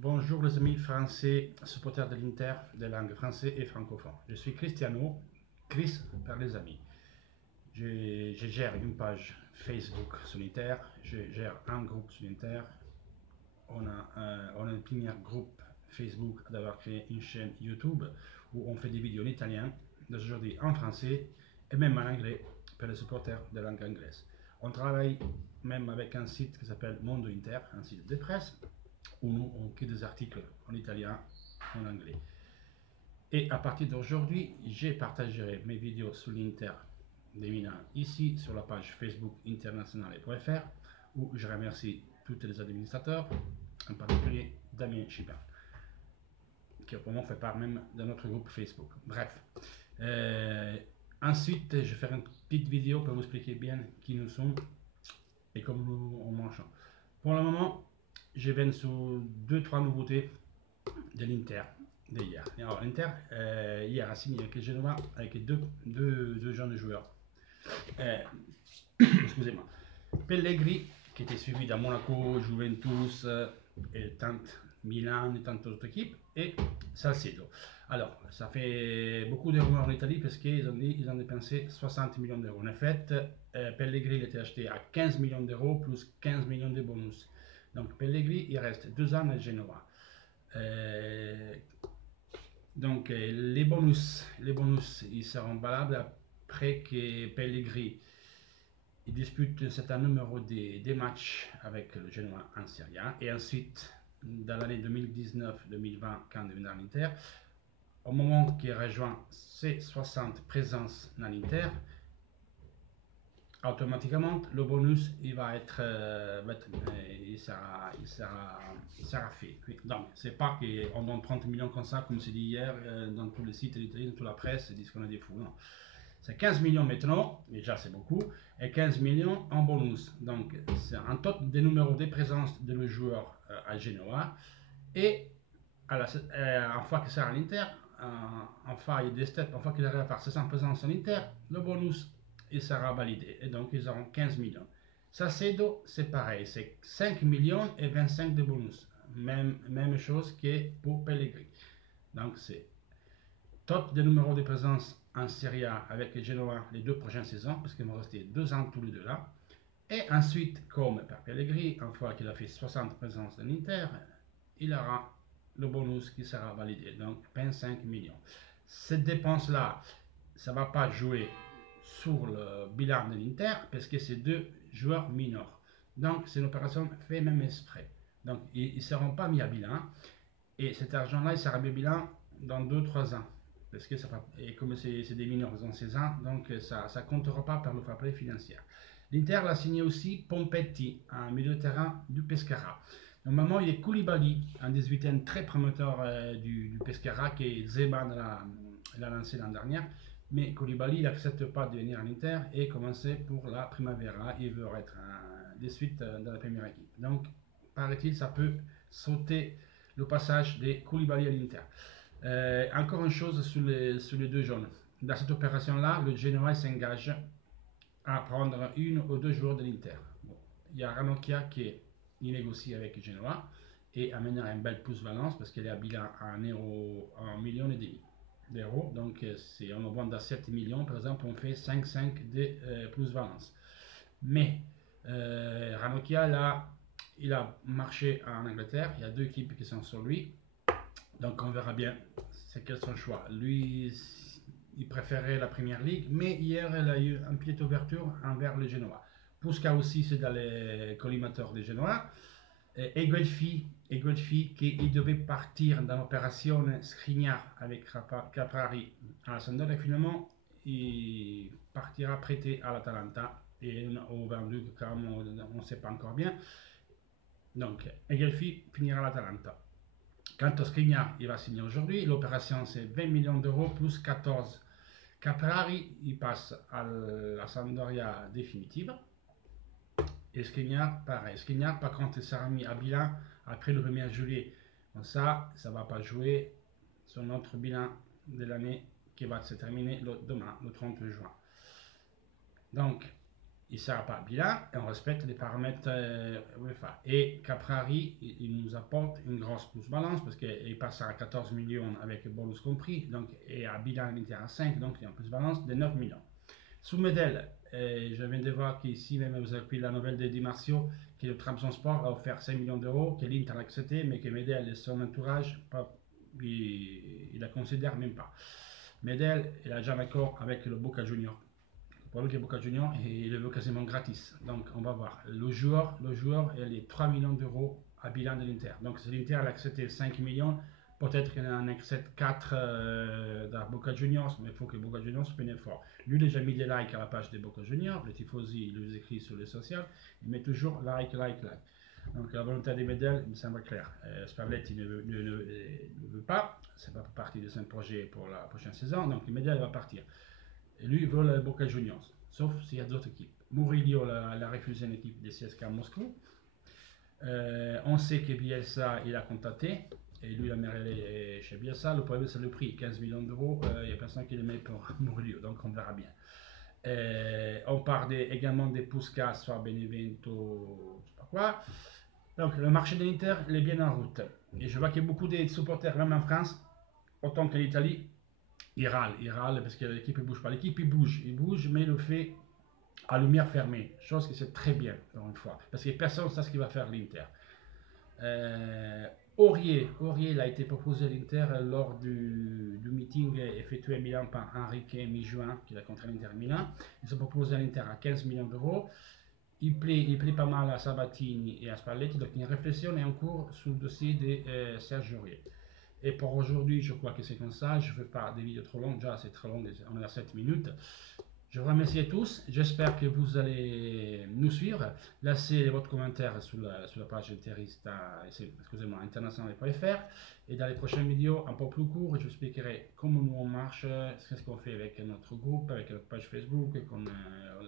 Bonjour les amis français, supporters de l'Inter, de langue français et francophone. Je suis Cristiano, Chris par les amis. Je gère une page Facebook sur l'Inter, je gère un groupe sur l'Inter. On a le premier groupe Facebook d'avoir créé une chaîne YouTube où on fait des vidéos en italien, d'aujourd'hui en français et même en anglais pour les supporters de langue anglaise. On travaille même avec un site qui s'appelle Mondo Inter, un site de presse où nous on crée des articles en italien, en anglais. Et à partir d'aujourd'hui, j'ai partagé mes vidéos sur l'Inter des Milan ici sur la page Facebook internationale.fr où je remercie tous les administrateurs, en particulier Damien Chipin, qui au moment fait part même de notre groupe Facebook. Bref. Ensuite, je vais faire une petite vidéo pour vous expliquer bien qui nous sommes et comment nous on mange. Pour le moment, je viens sur 2-3 nouveautés de l'Inter d'hier. Alors, l'Inter, hier a signé avec Genoa avec deux jeunes joueurs. Excusez-moi. Pellegrini, qui était suivi dans Monaco, Juventus, et tant Milan et tant d'autres équipes, et Salcedo. Alors, ça fait beaucoup de rumeurs en Italie parce qu'ils ont dépensé 60 millions d'euros. En fait, Pellegrini était acheté à 15 millions d'euros plus 15 millions de bonus. Donc Pellegrini, il reste 2 ans à Genoa. Donc les bonus, ils seront valables après que Pellegrini il dispute cet numéro des matchs avec le Genoa en Serie A. Et ensuite, dans l'année 2019-2020, quand il est dans l'Inter, au moment qu'il rejoint ses 60 présences dans l'Inter, automatiquement le bonus il va être il sera fait. Donc c'est pas qu'on donne 30 millions comme ça, comme c'est dit hier dans tous les sites de l'Italie, dans toute la presse, ils disent qu'on est des fous. Non. C'est 15 millions maintenant, déjà c'est beaucoup, et 15 millions en bonus. Donc c'est un taux des numéros de présence de le joueur à Genoa. Et une fois qu'il sera à l'Inter, enfin il y a des steps, une fois qu'il arrive à faire 600 présences en Inter, le bonus il sera validé. Et donc ils auront 15 millions. Salcedo, c'est pareil, c'est 5 millions et 25 de bonus. Même chose que pour Pellegrini. Donc c'est top des numéros de présence en Serie A avec Genoa les 2 prochaines saisons, parce qu'il va rester 2 ans tous les deux là. Et ensuite, comme per Pellegrini, une fois qu'il a fait 60 présences dans l'Inter, il aura le bonus qui sera validé, donc 25 millions. Cette dépense-là, ça ne va pas jouer sur le bilan de l'Inter, parce que c'est 2 joueurs mineurs. Donc, c'est une opération faite même exprès. Donc, ils ne seront pas mis à bilan, et cet argent-là, il sera mis à bilan dans 2-3 ans. Parce que ça, et comme c'est des mineurs, ils ont 16 ans, donc ça ne comptera pas par le fair play financier. L'Inter l'a signé aussi Pompetti, un milieu de terrain du Pescara. Normalement, il y a Koulibaly, un 18e très prometteur du Pescara, qui est Zeman l'a lancé l'an dernier. Mais Koulibaly n'accepte pas de venir à l'Inter et commencer pour la Primavera. Il veut être de suite dans la première équipe. Donc, paraît-il, ça peut sauter le passage de Koulibaly à l'Inter. Encore une chose sur les 2 jaunes. Dans cette opération-là, le Genoa s'engage à prendre 1 ou 2 joueurs de l'Inter. Bon. Il y a Ranocchia qui négocie avec Genoa et amènera une belle plus-valence parce qu'elle est à bilan à 1,5 million d'euros. Donc, si on vend à 7 millions, par exemple, on fait 5,5 de plus-valence. Mais Ranocchia, là, il a marché en Angleterre. Il y a 2 équipes qui sont sur lui. Donc on verra bien c'est quel son choix. Lui, il préférait la première ligue, mais hier, il a eu un pied d'ouverture envers le Genoa. Puskas aussi, c'est dans les collimateurs des Genoa. Et Guelfi, qui devait partir dans l'opération Skriniar avec Caprari à la Sampdoria, et finalement, il partira prêté à l'Atalanta et au vendu comme on ne sait pas encore bien. Donc, Guelfi finira à l'Atalanta. Quant à Skriniar, il va signer aujourd'hui. L'opération, c'est 20 millions d'euros plus 14. Caprari, il passe à la Sampdoria définitive. Et Skriniar, pareil. Skriniar, par contre, il sera mis à bilan après le 1er juillet. Donc ça ne va pas jouer sur notre bilan de l'année qui va se terminer demain, le 30 juin. Donc, il ne sera pas bilan et on respecte les paramètres UEFA. Et Caprari, il nous apporte une grosse plus-balance parce qu'il passe à 14 millions avec bonus compris, donc, et à bilan l'Inter à 5, donc il y a une plus-balance de 9 millions. Sous Medel, je viens de voir qu'ici même vous avez pris la nouvelle de Di Marzio, que le Trabzonspor a offert 5 millions d'euros, que l'Inter a accepté, mais que Medel et son entourage, il ne la considère même pas. Medel, il a déjà un accord avec le Boca Junior. Pour lui, Boca Junior, il le veut quasiment gratis. Donc, on va voir. Le joueur, il est 3 millions d'euros à bilan de l'Inter. Donc, si l'Inter a accepté 5 millions, peut-être qu'il en accepte 4 dans Boca Juniors, mais il faut que Boca Juniors fasse un effort. Lui, il a déjà mis des likes à la page de Boca Juniors. Les tifosi, il les écrit sur les sociaux. Il met toujours like. Donc, la volonté des Medel, il me semble clair. Spalletti ne veut pas. C'est pas partie de son projet pour la prochaine saison. Donc, Medel va partir. Et lui, il veut le Boca Juniors, sauf s'il y a d'autres équipes. Murillo l'a refusé une équipe de CSKA Moscou. On sait que Bielsa, il a contacté, et lui, il a mêlé chez Bielsa. Le problème, c'est le prix, 15 millions d'euros. Il n'y a personne qui le met pour Murillo, donc on verra bien. On parle également des Puskas, soit Benevento, je sais pas quoi. Donc, le marché de l'Inter, il est bien en route. Et je vois qu'il y a beaucoup de supporters, même en France, autant qu'en Italie. Il râle parce que l'équipe ne bouge pas. L'équipe il bouge, mais il le fait à lumière fermée, chose que c'est très bien, encore une fois, parce que personne ne sait ce qu'il va faire l'Inter. Aurier, il a été proposé à l'Inter lors du meeting effectué à Milan par Enrique mi-juin, qui a contre l'Inter Milan. Ils ont proposé à l'Inter à 15 millions d'euros. Il plaît pas mal à Sabatini et à Spalletti, donc une réflexion est en cours sur le dossier de Serge Aurier. Et pour aujourd'hui, je crois que c'est comme ça. Je ne fais pas des vidéos trop longues. Déjà, c'est très long. On est à 7 minutes. Je vous remercie tous. J'espère que vous allez nous suivre. Laissez votre commentaire sur la page international.fr. Et dans les prochaines vidéos, un peu plus court, je vous expliquerai comment nous on marche, ce qu'on fait avec notre groupe, avec notre page Facebook, avec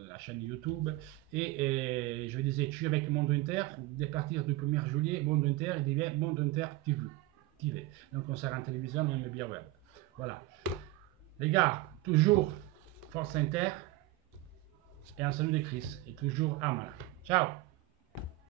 la chaîne YouTube. Et je disais, je suis avec Mondo Inter. À partir du 1er juillet, Mondo Inter devient Mondo Inter TV. Donc on sert en télévision, même bien web. Voilà. Les gars, toujours Force Inter et un salut de Chris. Et toujours Amala. Ciao.